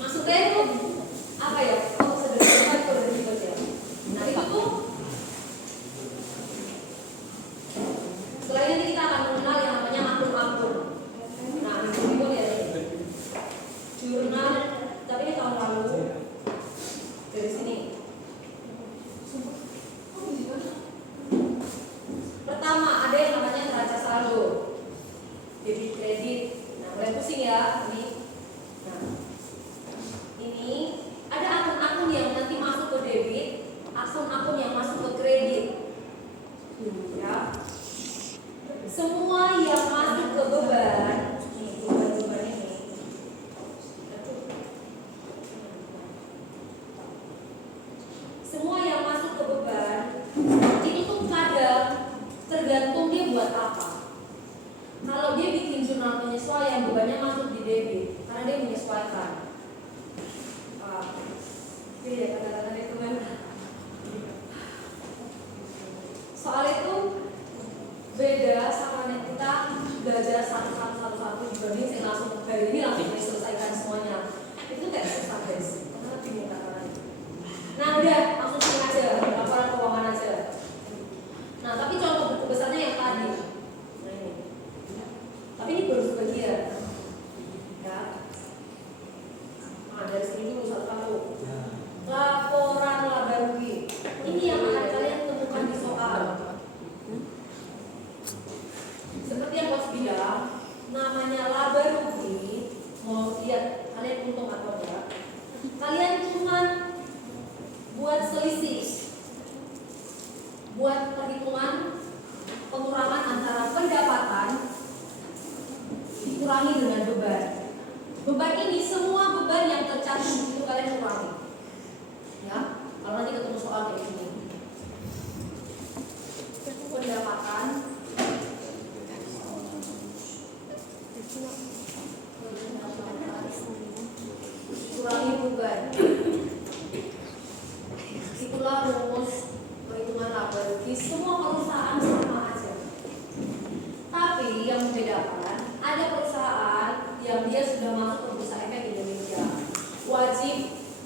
Maksudnya itu apa ya? Oh, sederhana kode berikut ya. Nah itu tuh setelah ini kita akan mengenal yang namanya akun-akun. Nah itu berikut ya. Jurnal, tapi ini tahun lalu dari sini. Pertama ada yang namanya neraca saldo, debit kredit. Nah mulai pusing ya ini. Nah ini ada akun-akun yang nanti masuk ke debit, akun-akun yang masuk ke kredit. Ya. Semua yang masuk ke beban, nih beban-beban ini. Semua yang masuk ke beban itu tuh kadang tergantung dia buat apa. Kalau dia bikin jurnal penyesuaian, bebannya masuk di debit karena dia menyesuaikan. Beda kata-kata dokumen. Soal itu beda sama kita belajar satu dibanding saya langsung hari ini langsung selesaikan semuanya. Itu kayak susah guys. Karena bingung kata-katanya. Nah udah langsung sini aja laporan keuangan aja. Nah tapi contoh buku besarnya yang tadi. Nah ini. Tapi ini baru sebagian. Ya. Nah dari sini dulu satu-satu. Laporan laba rugi. Ini yang akan kalian temukan di soal. Seperti yang bos bilang, namanya laba rugi. Mau lihat kalian untung atau enggak? Kalian cuma buat selisih, buat perhitungan pengurangan antara pendapatan dikurangi dengan beban. Beban ini semua beban yang tercantum itu kalian kurangi. Ya, kalau nanti ketemu soal kayak gini. Pendapatan kurangi beban. Itulah rumus perhitungan laba rugi. Semua perusahaan sama aja. Tapi yang membedakan, ada perusahaan yang dia sudah masuk ke Bursa Efek Indonesia. Wajib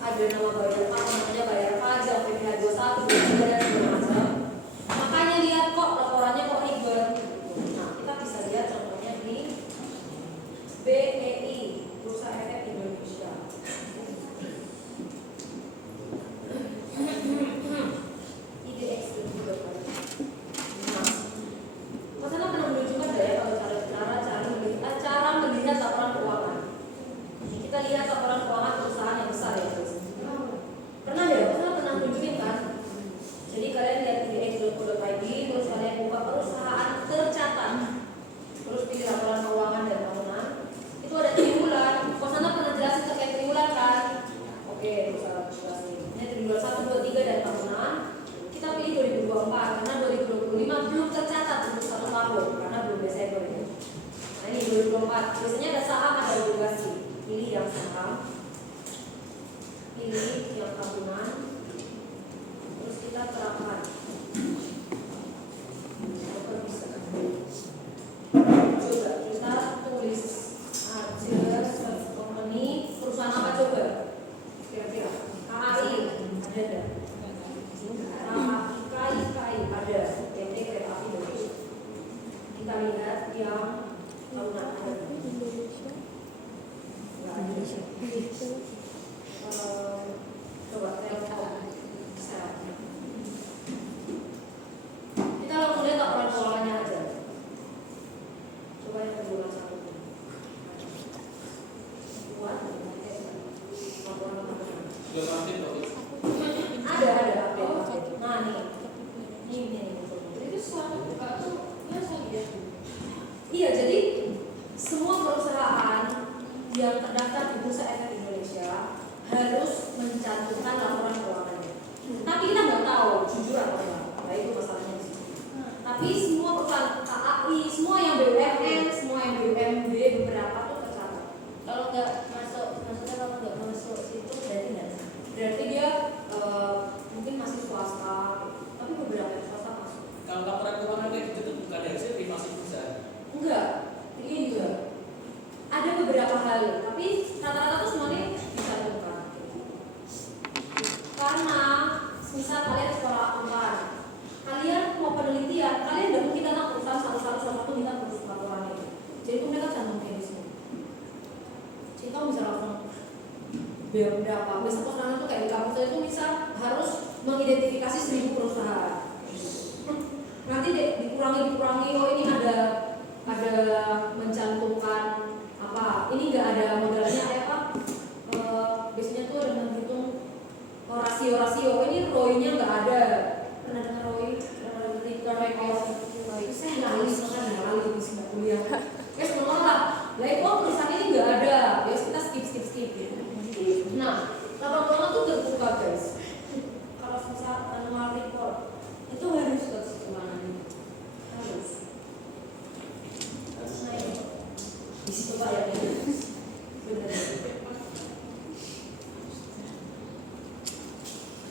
ada nama bayar apa, namanya bayar pajak, PPh 21, 22 dan segala macam. Makanya lihat kok laporannya kok ribet. Nah, kita bisa lihat contohnya di BEI, Bursa Efek Indonesia. IDX juga kan. Nah, masalah pernah menunjukkan nggak ya kalau cara melihat laporan keuangan. Jadi kita lihat laporan keuangan perusahaan yang besar ya guys. Pernah ya? Pernah tunjukin kan? Jadi kalian lihat IDX.co.id, terus kalian buka perusahaan tercatat, terus pilih laporan keuangan dan tahunan. Itu ada triwulan. Kosana pernah jelasin terkait triwulan kan? Oke, perusahaan jelasin. Ini triwulan 1, 2, 3 dan tahunan. Kita pilih 2024 karena 2025 belum tercatat untuk 1 tahun karena belum Desember ya. Nah ini 2024. Biasanya ada saham, ada obligasi. Pilih yang saham, pilih yang tahunan, terus kita terapkan. Coba kita tulis aja search company perusahaan apa coba? Kira-kira KAI ada enggak? KAI ada. PT Kereta Api Indonesia. Kita lihat yang tahunan ada. Indonesia. Coba Telkom. Kita langsung lihat laporan keuangannya aja. Coba yang kedua satu. Buat laporan keuangan. Ada. Nah nih. Ini. Itu suatu itu biasa ya. Iya, jadi semua perusahaan yang terdaftar di Bursa Efek Indonesia harus mencantumkan laporan keuangannya. Tapi kita nggak tahu jujur atau enggak. Nah itu masalahnya di sini. Tapi semua perusahaan KAI, semua yang BUMN, semua yang BUMD beberapa tuh tercatat. Kalau nggak masuk, maksudnya kalau nggak masuk situ berarti nggak. Berarti dia karena misal kalian sekolah akuntan, kalian mau penelitian, kalian tidak mungkin datang perusahaan satu minta laporan itu. Jadi itu mereka cantumkan di sini. Jadi kamu bisa langsung biar berapa? Biasa perusahaan itu kayak di kampus itu misal harus mengidentifikasi 1000 perusahaan. Nanti dikurangi. Oh ini ada mencantumkan apa? Ini nggak ada modalnya apa? Biasanya tuh ada menghitung rasio. Ini ROI-nya nggak ada. Pernah dengar ROI? Return ROI. Saya nggak ahli di sini kuliah. Semua lah. Lah itu perusahaan ini nggak ada. Ya kita skip. Nah, laporan tuh terbuka guys. Kalau misal annual report itu harus keuangan harus naik di situ Pak ya. Benar.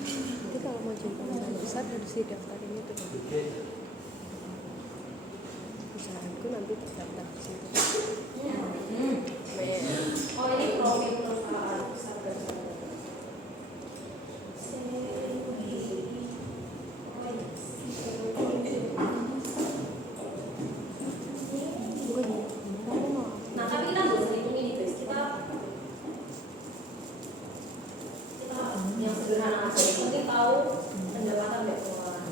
Nanti kalau mau jadi perusahaan besar harus didaftarin itu kan? Perusahaanku nanti terdaftar di situ. Oh ini profil perusahaan besar. Nah tapi kita harus hitung ini guys. Kita yang sederhana aja. Penting tahu pendapatan dan pengeluaran.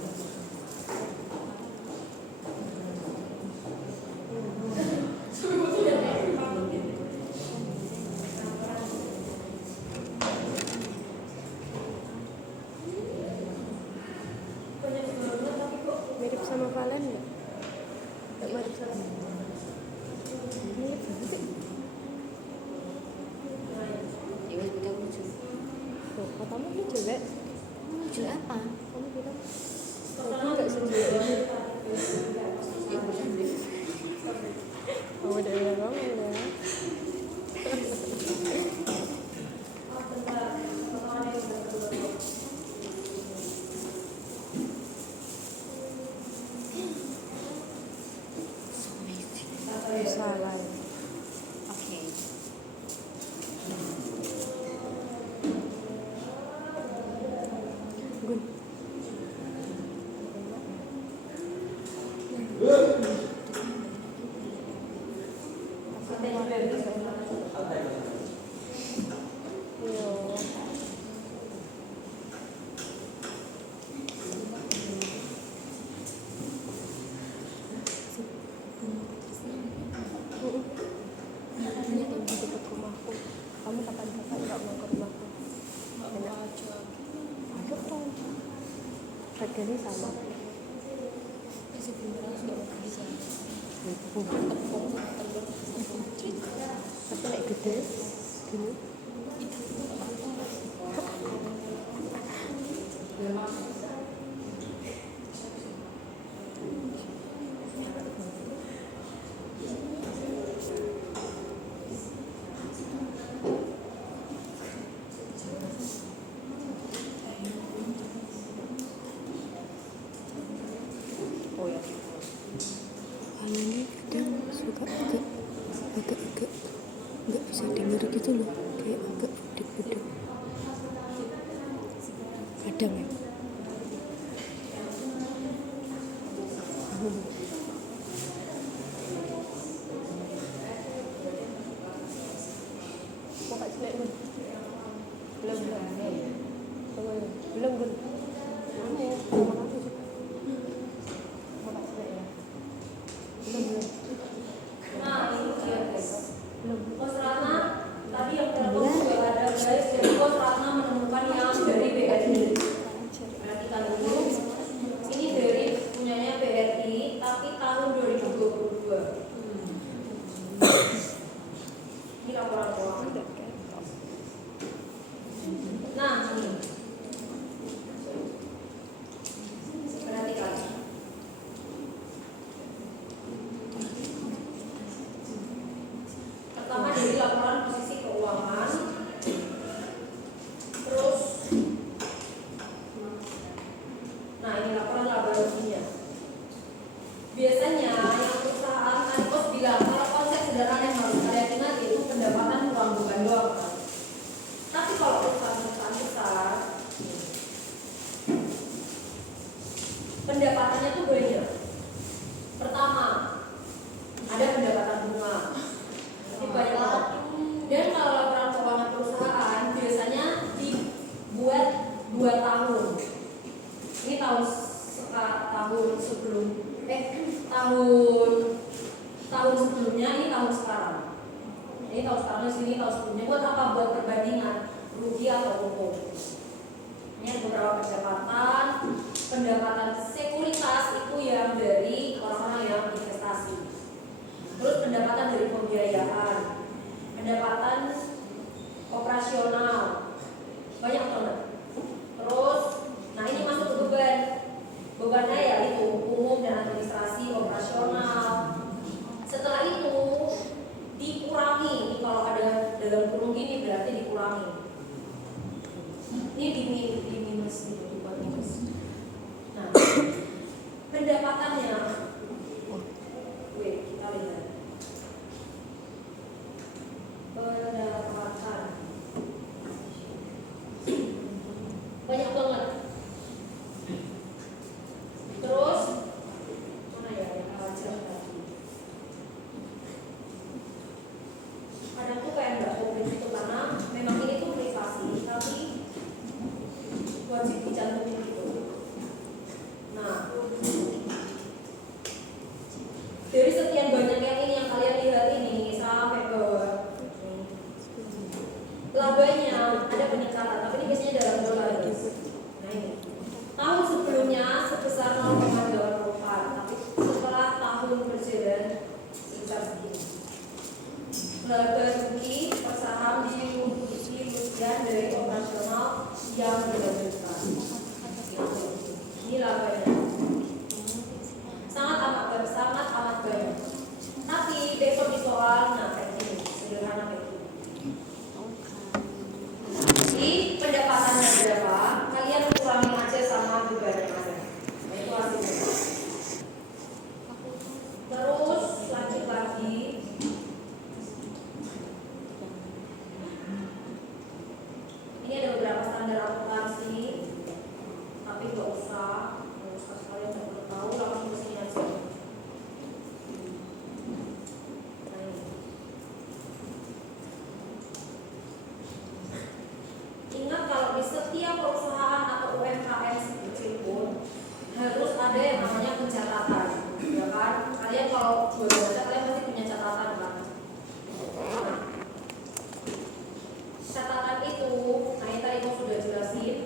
Mirip sama Valen nggak? Nggak mirip sama. Mirip banget. Ya wes kita lucu. Tuh, katamu lucu gak? Lucu apa? Kamu bilang Karena nggak sendiri. Ya bukan. Kamu udah bilang kamu udah. Salah. Oke. Gun. Yo. Ini di dekat rumahku. Kamu kapan-kapan nggak mau ke rumahku? Enak aja. Ayo dong. Harganya sama. Tapi naik gede gini. Oh ya. Ini kadang suka agak nggak bisa denger gitu loh, kayak agak bedek-bedek. Kadang ya. Mau kasih snack Gun? Belum Gun. Kamu makan tuh. Mau kasih snack ya? Belum. Nah ini dia guys. Pos Ratna tadi yang telepon juga ada guys. Jadi Pos Ratna menemukan yang dari BRI. Perhatikan dulu. Ini dari punyanya BRI tapi tahun 2022. Ini laporan keuangan. Nah ini. kalau sekarang di sini, kalau sebelumnya. Buat apa? Buat perbandingan rugi atau untung. Ini ada beberapa pendapatan. Pendapatan sekuritas itu yang dari orang-orang yang investasi. Terus pendapatan dari pembiayaan, pendapatan operasional, banyak banget. Terus, nah ini masuk ke beban. Bebannya ya itu umum dan administrasi operasional. Setelah itu dikurangi. Ini kalau ada dalam kurung gini berarti dikurangi. Ini di minus gitu, dibuat minus. Nah, pendapatannya, kita lihat pendapatan banyak banget. Terus mana ya yang wajar tadi? Kadang tuh kayak nggak komplit itu karena memang ini tuh privasi, tapi wajib dicantumin gitu. Nah, dari sekian banyak yang ini yang kalian lihat ini sampai ke labanya ada peningkatan, tapi ini biasanya dalam dolar. Nah ini tahun sebelumnya sebesar 0,84, tapi setelah tahun berjalan sebesar segini. Laba rugi per saham dirugikan dari operasional yang dilanjutkan. Ini labanya sangat amat banyak. Tapi besok di soal, nah kayak gini, sederhana kayak gini. Jadi pendapatannya berapa? Kalian kurangin aja sama bebannya ada. Nah itu hasilnya. Terus lanjut lagi. Ini ada beberapa standar akuntansi, tapi nggak usah sekalian nggak perlu tahu, langsung ke sini aja. Nah, ini. Ingat kalau di setiap perusahaan atau UMKM sekecil pun harus ada yang namanya pencatatan, ya kan? Kalian kalau jual jasa kalian pasti punya catatan kan? Catatan itu, nah yang tadi aku sudah jelasin,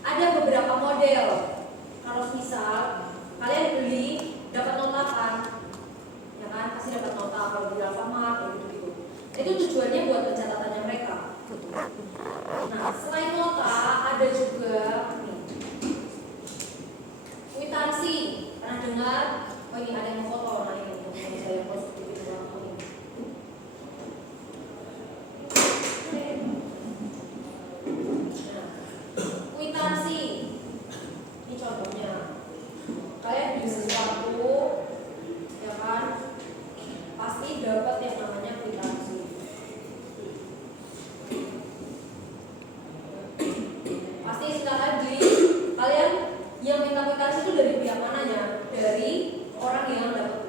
ada beberapa model. Kalau misal kalian beli dapat nota kan, ya kan? Pasti dapat nota kalau di Alfamart gitu. Itu tujuannya buat pencatatannya mereka. Nah, selain nota ada juga nih, kwitansi. Pernah dengar? Oh ini ada yang foto, nah ini untuk saya post di ruang ini. Nah, kwitansi. Ini contohnya. Kalian beli sesuatu, ya kan? Pasti dapat yang namanya kwitansi. Pasti sekarang kalian yang minta kwitansi itu dari pihak mananya? Dari orang yang dapat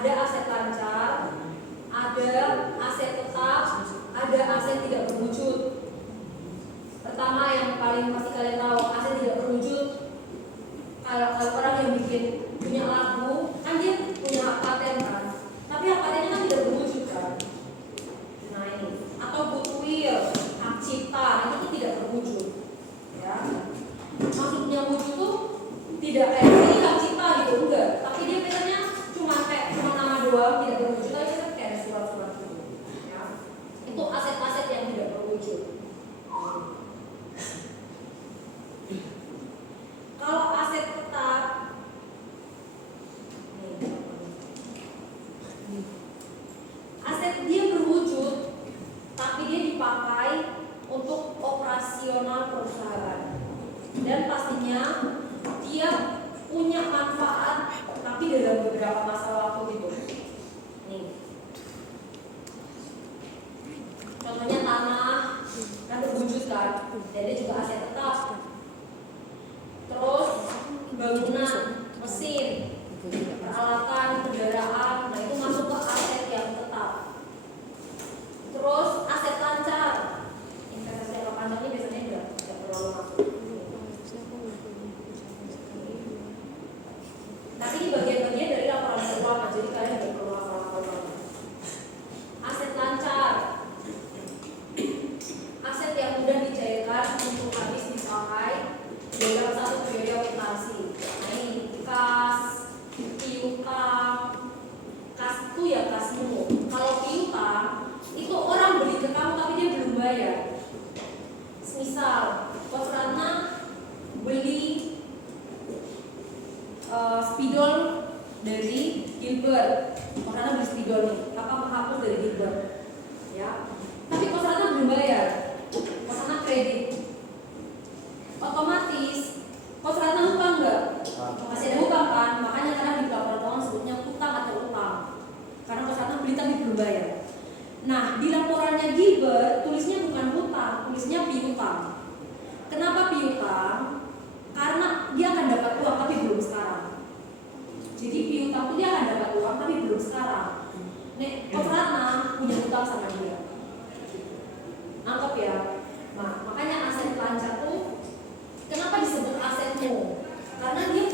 ada aset lancar, ada aset tetap, ada aset tidak berwujud. Pertama yang paling pasti kalian tahu, aset tidak berwujud. Kalau orang yang bikin punya lagu, kan dia punya hak paten kan, tapi hak patennya kan tidak berwujud kan. Nah ini, atau goodwill, hak cipta, itu tuh tidak berwujud. Ya, maksudnya wujud tuh tidak kayak ini hak cipta gitu, enggak. Tapi dia biasanya cuma nama doang, tidak berwujud. Tapi kan kayak surat-surat gitu. Ya, itu aset-aset yang tidak berwujud. Kalau aset tetap, aset dia berwujud, tapi dia dipakai untuk operasional perusahaan, dan pastinya dia punya manfaat, tapi dalam beberapa masa waktu gitu. Nih, contohnya tanah kan berwujud kan, dan dia juga aset tetap. Terus bangunan, mesin, peralatan, kendaraan, nah itu masuk ke aset yang tetap. Terus aset lancar, investasi jangka panjangnya biasanya tidak terlalu masuk. Nanti di bagian-bagian dari laporan keuangan, jadi kalian tidak perlu hafal keuangan. Aset lancar, aset yang mudah dicairkan untuk habis dipakai dalam satu periode operasi. Nah ini kas, piutang. Kas itu ya kasmu. Kalau piutang itu orang beli ke kamu tapi dia belum bayar. Misal, Coach Ratna beli spidol dari Gilbert. Coach Ratna beli spidol nih, kapal menghapus dari Gilbert. Ya, tapi Coach Ratna belum bayar. Coach Ratna kredit. Otomatis Coach Ratna hutang nggak? Masih ada hutang kan? Makanya karena di laporan keuangan sebutnya hutang atau utang. Karena Coach Ratna beli tapi belum bayar. Nah, di laporannya Gilbert tulisnya bukan hutang, tulisnya piutang. Kenapa piutang? Karena dia akan dapat uang tapi belum sekarang. Jadi piutang itu dia akan dapat uang tapi belum sekarang. Nek Coach Ratna punya hutang sama dia. Anggap ya. Nah, makanya aset lancar tuh kenapa disebut asetmu? Karena dia